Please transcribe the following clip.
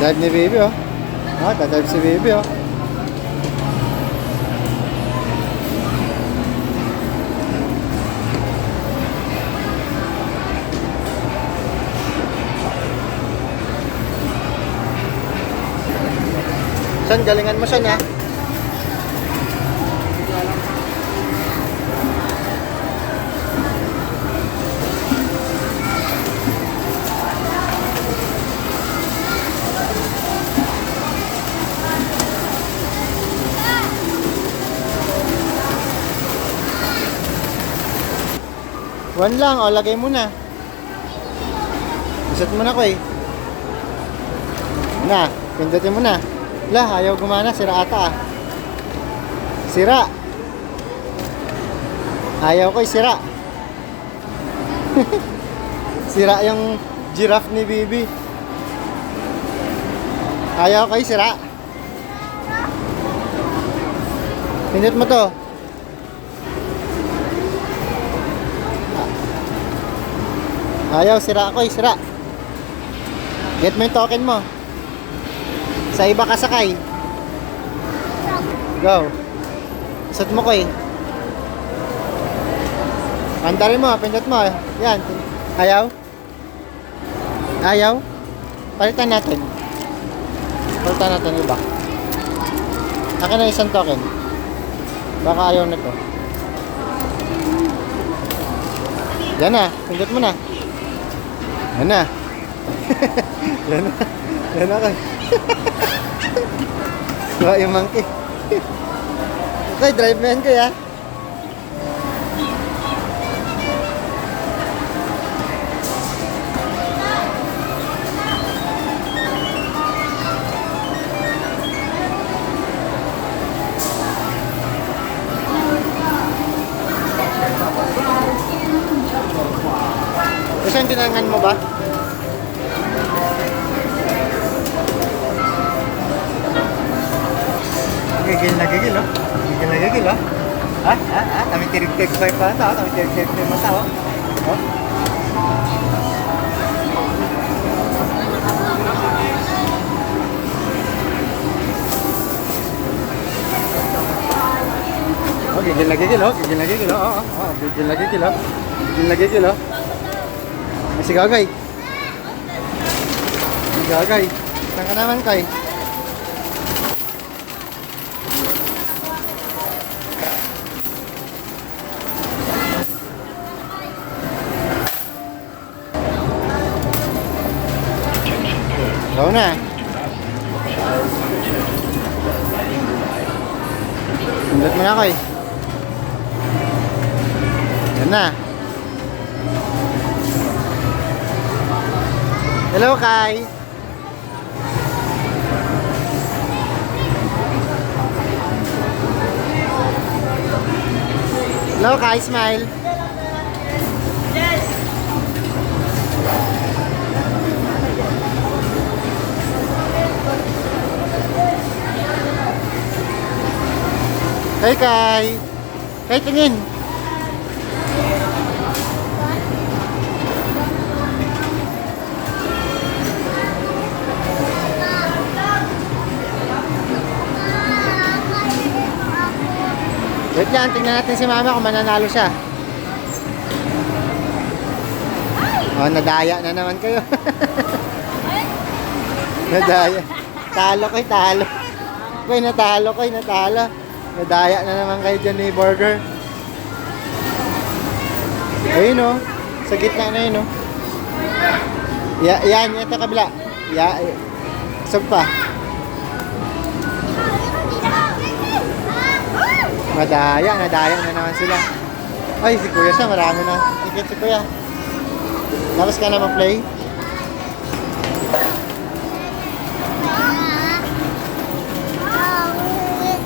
Drive ni baby, oh. Ah, dadrive si baby, oh. San, galingan mo siya, ha? One lang, o lagay mo na. Isat mo na ko eh. Na, pindutin mo na. Lah, ayaw gumana, sira ata ah. Sira. Ayaw ko eh, sira. Sira yung giraffe ni Bibi. Ayaw ko eh, sira. Pindot mo to. Ayaw, sira ako eh, sira. Get mo yung token mo. Sa iba ka sakay. Go. Isat mo ko eh. Pandarin mo, pindot mo. Yan. Ayaw. Ayaw. Palitan natin. Palitan natin iba. Akin na isang token. Baka ayaw na to. Yan na, pindot mo na. Yan na. Yan na. Yan na kayo. Wala yung monkey. Okay, drive mo yan kaya. Kasi ang tinangan mo ba? Gigil na gigil, oh. Gigil na gigil, oh. Ha? Ha? Ha? Kami tirig-tirig pa yung mata, oh. Kami tirig-tirig pa yung mata, oh. Oh. Oh, gigil na gigil, oh. Gigil na gigil, oh. Oh, gigil na gigil, oh. Gigil na gigil, oh. Ay, si Gagay. Si Gagay. Saan ka naman, Kay? Go na. Pindot mo na ako eh. Yan na. Hello, Kai. Hello, Kai. Smile. Hey, Kai. Kai, tingin. Wait lang, tingnan natin si Mama kung mananalo siya. Oh, nadaya na naman kayo. Nadaya. Talo ko'y talo. Ko'y natalo, ko'y natalo. Nadaya na naman kayo dyan ni Burger. Ayun o. Sa gitna na yun o. Yan, ito kabila. Sag pa. Nadaya na naman sila. Ay, si Kuya siya, marami na ticket si Kuya. Tapos ka na ma-play?